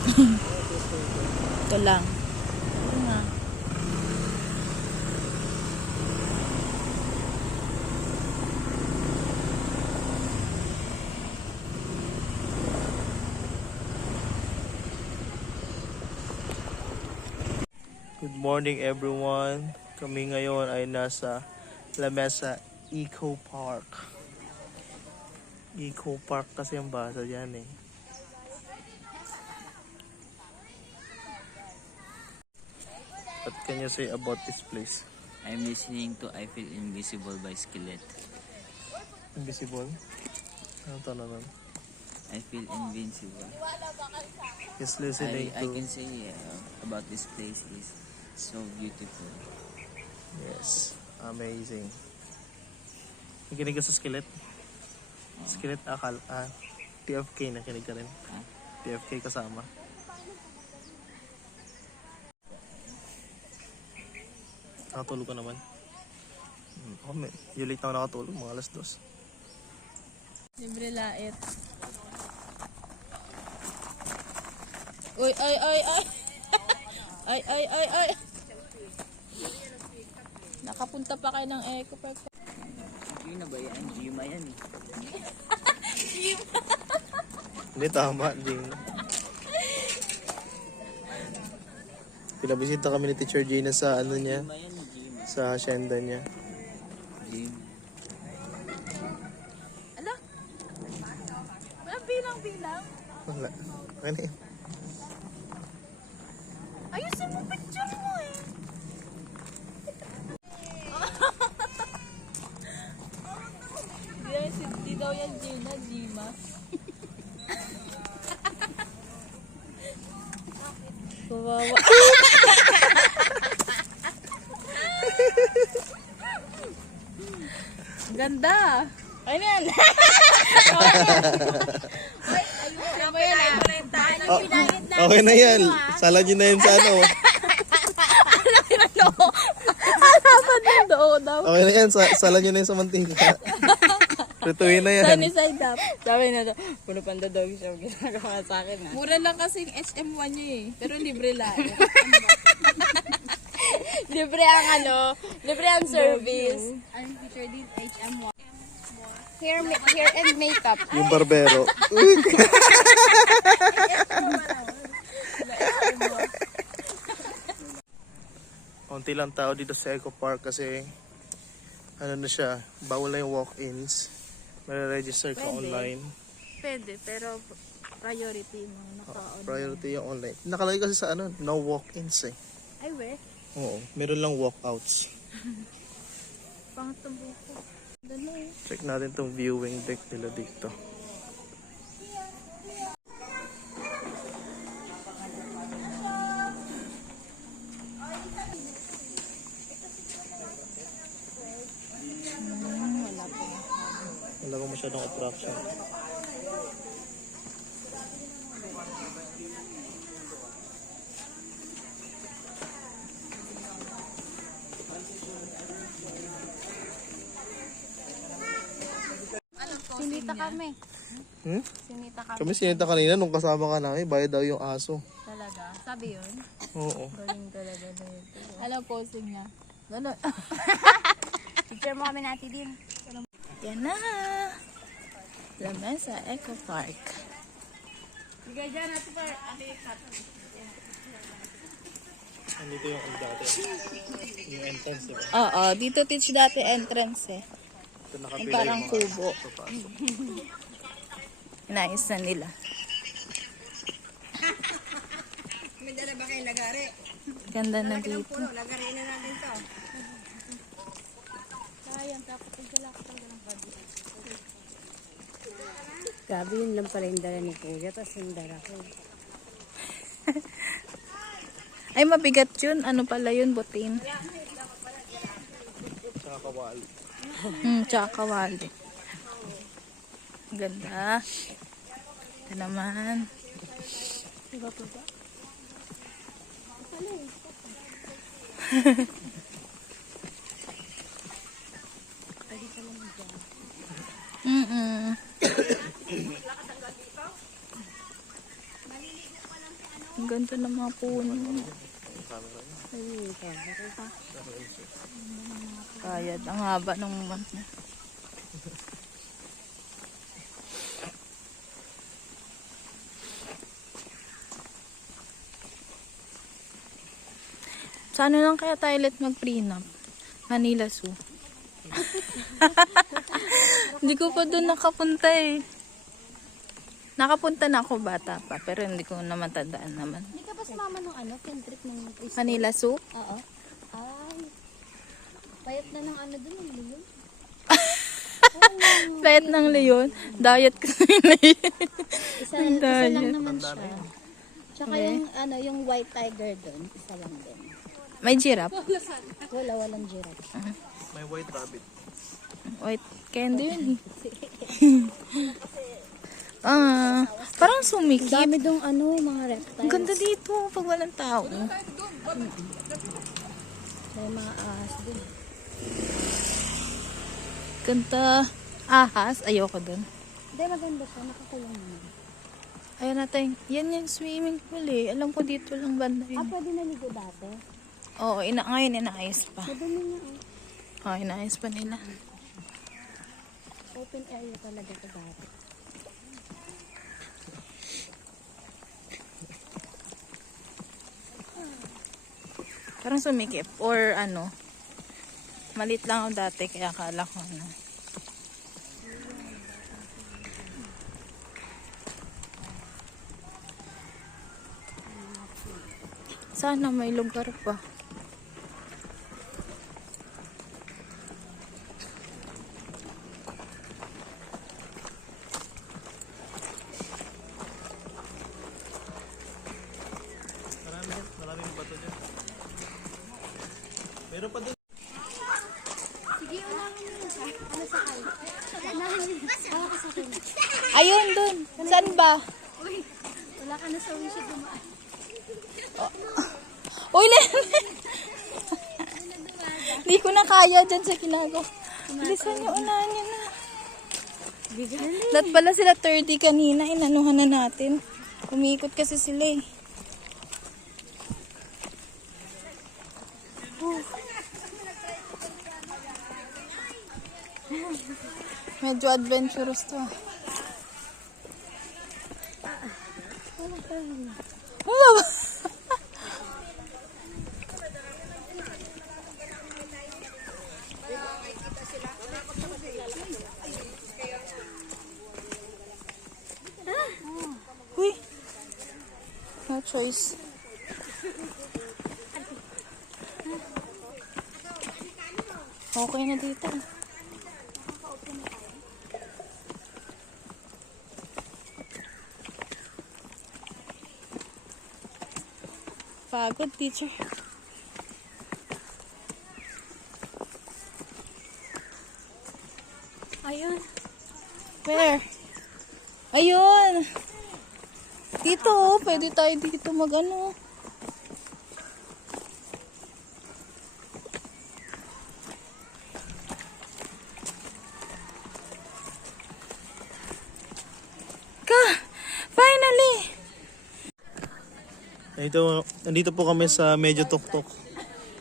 Ito lang. Ito nga. Good morning everyone. Kami ngayon ay nasa La Mesa Eco Park. Eco Park kasi ang basa dyan eh. What can you say about this place? I'm listening to I Feel Invisible by Skillet. Invisible? Ano to naman? I feel invincible. Just listening I to... can say about this place is so beautiful. Yes, amazing. Nakinig ka sa Skillet? Skillet akal. TFK nakinig ka rin. TFK kasama. Nakatulog ka naman. Oh, yung late na ako nakatulog, mga alas 2. Libre lait. Uy, ay, ay, ay. Ay, ay, ay, ay. Nakapunta pa kayo ng Eco Park. Yun na ba yan? Gima yan eh. Hindi, tama. Hindi. Pinabisita kami ni Teacher Gina sa ano niya, Gima yan eh, Gima. sa hacienda niya. Gima. Ala? Walang bilang-bilang. Wala. Okay na yun. Ayusin mo picture mo eh. Di daw yan Gina, Gima. Kawawa. Ganda. Ay na yan. Okay na yan. Sala nyo na yun sa ano. Alasan ng doo daw. Okay na yan. Sala nyo na yun sa mantika. Tutuin na yan. Sunny side up. Sabi na, puno panda daw siya ginagawa sa akin. Ha? Mura lang kasing HM1 niya eh. Pero libre lang. Libre ang libre ang service. Ang feature din HM1. Hair and makeup. Yung barbero. Konti lang tao dito sa Eco Park kasi ano na siya, bawal na yung walk-ins. May-register ka online. Pwede, pero priority mo. Naka-on. Priority yung online. Nakalagay kasi sa ano, no walk-ins eh. Ay, we. Oo, meron lang walkouts. Pangtambo ko. Dalo eh. Check natin tong viewing deck nila dito. Wala pa masyadong attraction. Sinita kami. Sinita ka. Kami sinita kanina nung kasama ka namin, bayad daw yung aso. Talaga. Sabi yun. Oo. Galing talaga na ito. Ano posting niya? Ano? Picture mo kami natin din. Yan na. La Mesa Eco Park. Bigay dyan natin pa. Andito yung dati. Yung entrance, diba? Oo, dito teach dati entrance eh. Ito Yung nakapila parang yung mga kubo. papasok. Inayos na nila. May dala ba kayo lagari? Ganda na dito. Puno, lagari na natin to. Sayang, dapat nagdala ko talaga ng budget. Grabe yun lang pala yung dala ni Kuya, tapos yung dala ko. Ay, mabigat yun. Ano pala yun? Butin. Tsaka kawali. Tsaka kawali. Ganda. Ito naman. Diba po ba? Ang ganda ng mga puno. Kayad. Ang haba ng month na. Sa ano lang kaya tayo ulit mag-prenup? Manila Zoo. Hindi ko pa doon nakapunta eh. Nakapunta na ako bata pa, pero hindi ko naman tandaan naman. Hindi ka ba sumama nung ano, field trip ng preschool? Manila Zoo? Oo. Ay. Payat na ng ano dun, yung leon. Payat ng leon. Diet ko na yun. Isa lang Diet. naman siya. Tsaka yung ano, yung white tiger dun, isa lang din. May giraffe. Walang giraffe. May white rabbit. White candy yun eh. Parang Ang sumikip. dami dong ano, mga reptiles. Ang ganda dito pag walang tao. May mga ahas dun. Ganda. Ahas. Ayoko dun. Hindi, maganda siya. Nakakulong naman. Ayun natin. Yan yung swimming pool eh. Alam ko dito lang banda Ah, yun. pwede naligo dati. Oo, ngayon inaayos pa. Madumi na Oo, inaayos pa nila. Open area talaga ito dati. Parang sumikip. Or ano. Malit lang ako dati kaya akala ko ano. Sana may lugar pa. Maraming bato dyan. Meron pa dun. Ayun dun. Saan ba? Wala ka na sa wisyo dumaan. Uy, hindi ko na kaya dyan sa ginagawa. Bilisan nyo, unahan nyo na. Lahat pala sila 30 kanina. Inanuhan na natin. Umikot kasi sila eh. Medyo adventurous to. Oh, uy. No choice. Okay na dito. Pagod, teacher. Ayun. Where? Ayun. Dito, oh. Pwede tayo dito mag-ano. Finally! Nandito po kami sa medyo tuktok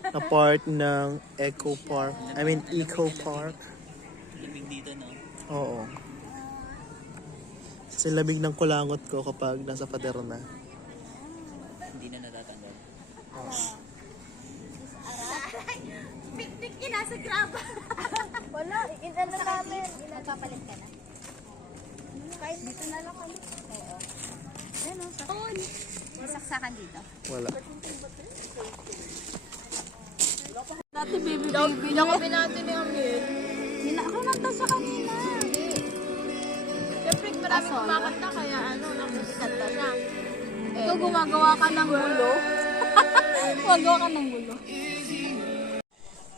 na part ng Eco Park. Eco Park. Lamig dito, no? Oo. Kasi lamig ng kulangot ko kapag nasa pader na. Hindi na natatanggal. Picnic ka nasa grab. Wala, ikin-ano namin. Nagpapalit ka na. Kahit dito na lang kami. Oo. Ano, sakon. May saksakan dito. Wala. Dati baby. Yakapin natin ni Amir. Ako nagta siya kanina. Siyempre, maraming kumakanta kaya nakikita siya. Ikaw gumagawa ka ng gulo. Gumagawa ka ng gulo.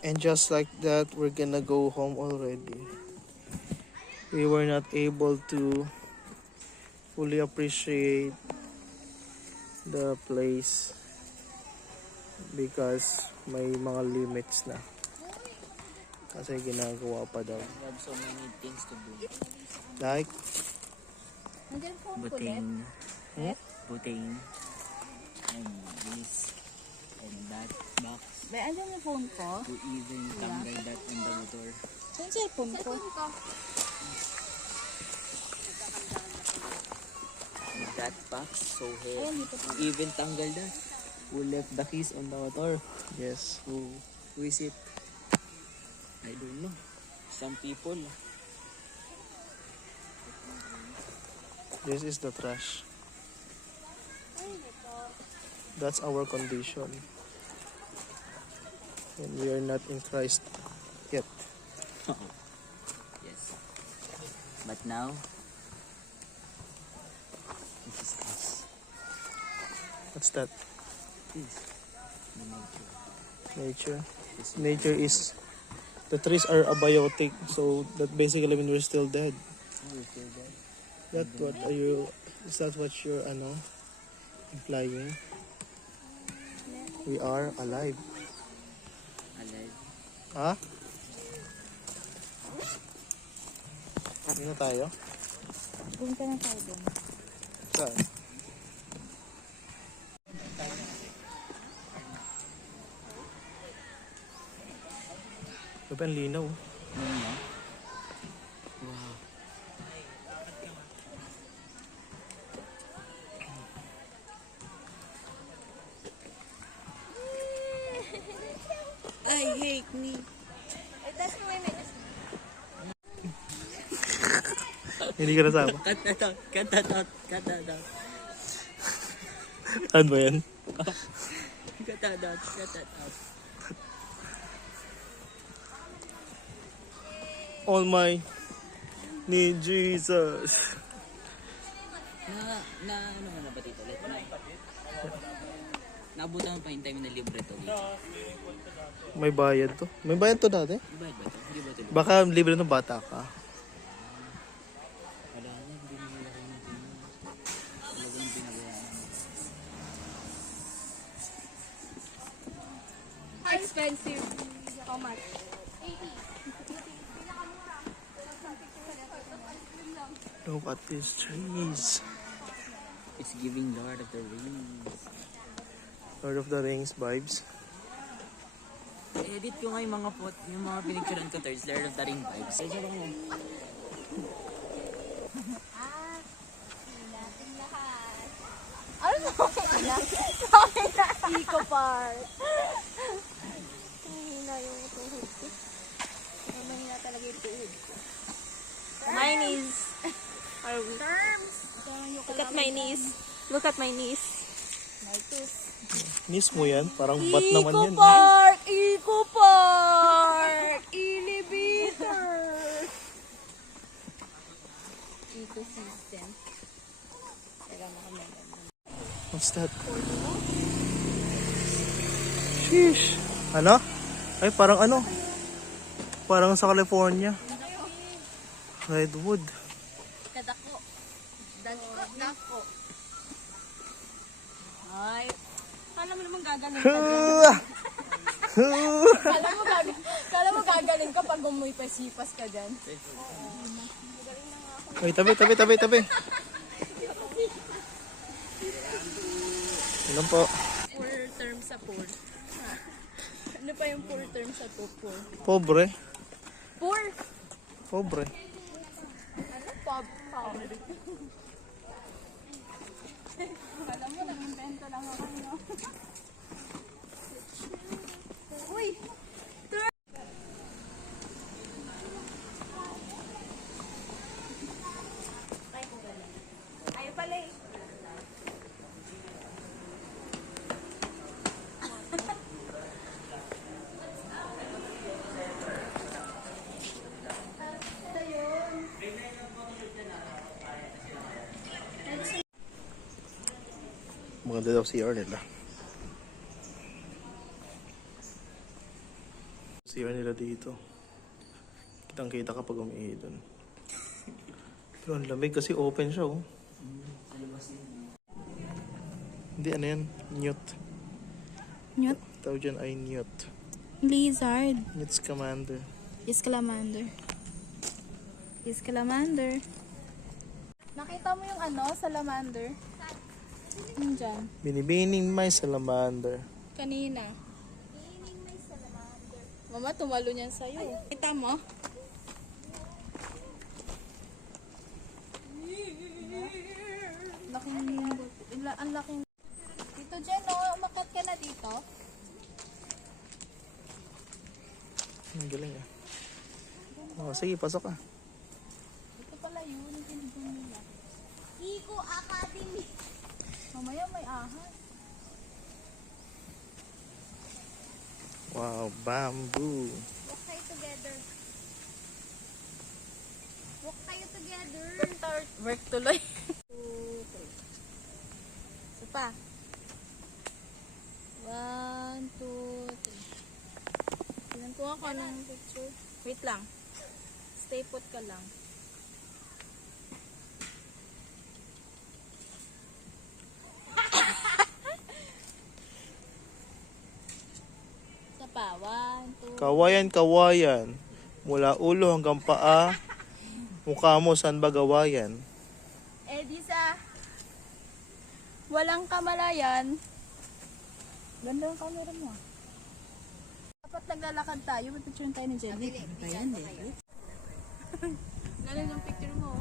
And just like that, we're gonna go home already. We were not able to fully appreciate the place because may mga limits na. Kasi ginagawa pa daw. We have so many things to do. Like, Buting. Hmm? Buting. and this and that box Bay, andyan yung phone ko. to even tanggal that on the motor. Saan yung cellphone ko? That box so Ayun, heavy. dito pa. Even tanggal that. Who left the keys on the motor? Yes. Who is it? I don't know. Some people. This is the trash. That's our condition. And we are not in Christ yet. Yes. But now, this is us. What's that? This. The nature. Nature. This Nature is, the trees are abiotic, so that basically means we're still dead. Oh, we feel that. That what are you? Is that what you're implying? We are alive. Alive. Ha? Hindi na tayo? Punta na tayo doon. Saan? Ang linaw. Ano na? Wow. I hate me. Hindi ka nasama. Cut that out. Cut that out. Cut that out. Ano ba yan? Cut that out. Cut that out. All my need Jesus. Ano mo na ba dito? Let me. Naabutan mo pa yung time na libre to dito. May bayad to. May bayad to dati. Di ba ito? Hindi ba ito? Baka libre ng bata ka. Wala na. Hindi mo nila kayo natin. Talagang binabayaan. Expensive. How much? Look at these trees. It's giving Lord of the Rings. Lord of the Rings vibes. Edit ko nga yung mga pinicturean ko thirds, Lord of the Ring vibes. So, sabi ko, Ano sabi na? Eco Park. Mahina yung tuhod ko. Mahina talaga yung tuhod ko. My knees. Are we? Terms. Look at my knees. Look at my knees. My toes. Miss mo yan? Parang bat naman yan. Park! Eco Park! Elevator! Ecosystem. Teka mo kami. What's that? Sheesh. Ano? Ay, parang ano? Parang sa California. Redwood. Kadako. Dako. Ay. Kala mo naman gagaling ka dyan. Kala mo gagaling ka pag umuipasipas ka dyan. Ay, tabi. Ilan po? Poor term sa poor. Ano pa yung poor term sa poor? Pobre. Poor? Pobre. Ano? Pobre. Kala mo, nag-invento lang ako, no? Uy! Ayaw pala eh. Maganda daw CR nila. CR nila dito. Kitang-kita kapag umiihi doon. Pero ang lamig kasi open siya, oh. Hindi, ano yan? Newt. Newt? Tawag dyan ay Newt. Lizard. Newt's Commander. Iscalamander. Nakita mo yung salamander? Nandyan. Binibining may salamander. Kanina. Mama, tumalo niyan sa'yo. Kita mo? Ang laking... Dito, Jen, oh. Umakat ka na dito. Ang galing ah. Oh, sige, pasok ka. Ito pala yun. Yung tinignan nila. Iko Academy. Mamaya may ahas. Wow, bamboo. Walk kayo together. Walk kayo together. Work tuloy. 2, 3. Isa pa. 1, 2, 3. Tingnan ko ako ng picture. Wait lang. Stay put ka lang. Isa pa. 1, 2. Kawayan. Mula ulo hanggang paa. Mukha mo, saan ba gawayan? Eh di sa walang kamalayan. Ganda ang camera mo. Dapat naglalakad tayo. May picture tayo ni Jelly. Ayan din. Galing ang picture mo.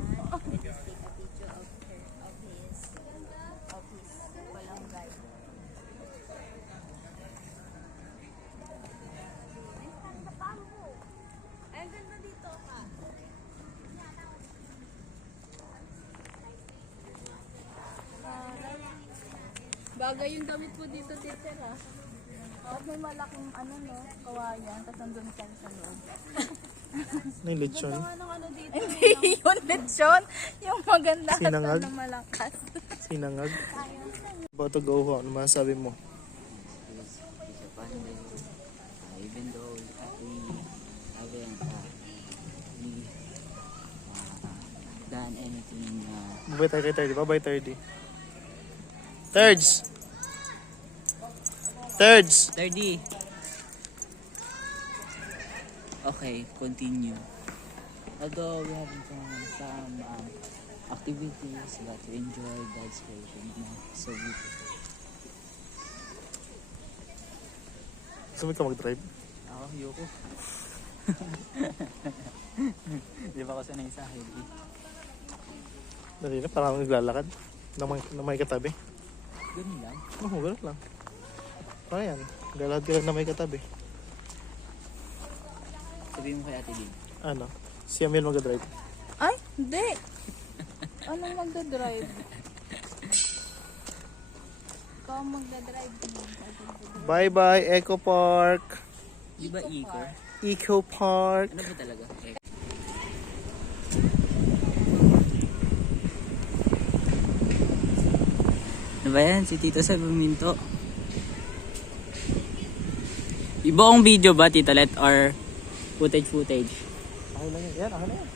Take a picture of her, of his walang guide. Ay, ganda dito ka. Bagay yung damit mo dito, teacher ah. At may malaking ano no, kawayan. Tapos nandun tayo sa loob. Ano yung lechon? Ano dito? Hindi yun, lechon. Yung maganda at Sinangag? na malakas. Sinangag? About to go home. Ano masasabi mo? It's a fun day. Even though we haven't really done anything. Babay tayo kay 30. Babay 30. Thirds! Thirds! 30. Okay, continue. Although we haven't done some activities, but we enjoyed God's creation. So beautiful. Gusto mo ka mag-drive? Ako, yoko. Di ba ako sanay sa highway? Dali na, parang naglalakad. Na may katabi. Ganun lang. Oo, ganun lang. Ano yan? Naglalakad ka lang na may katabi. Sabihin mo kay Ate Din. Ano? Si Amir mag-drive. Ay, hindi. Anong magdadrive? Ikaw ang magdadrive. Bye-bye, Eco Park! Di ba Eco? Eco Park! Ano ba talaga? Eco. Ano ba yan? Si Tito sa buminto. Ibuong video ba, Tito Let? Or footage? Okay lang yan. Yan, okay na yan.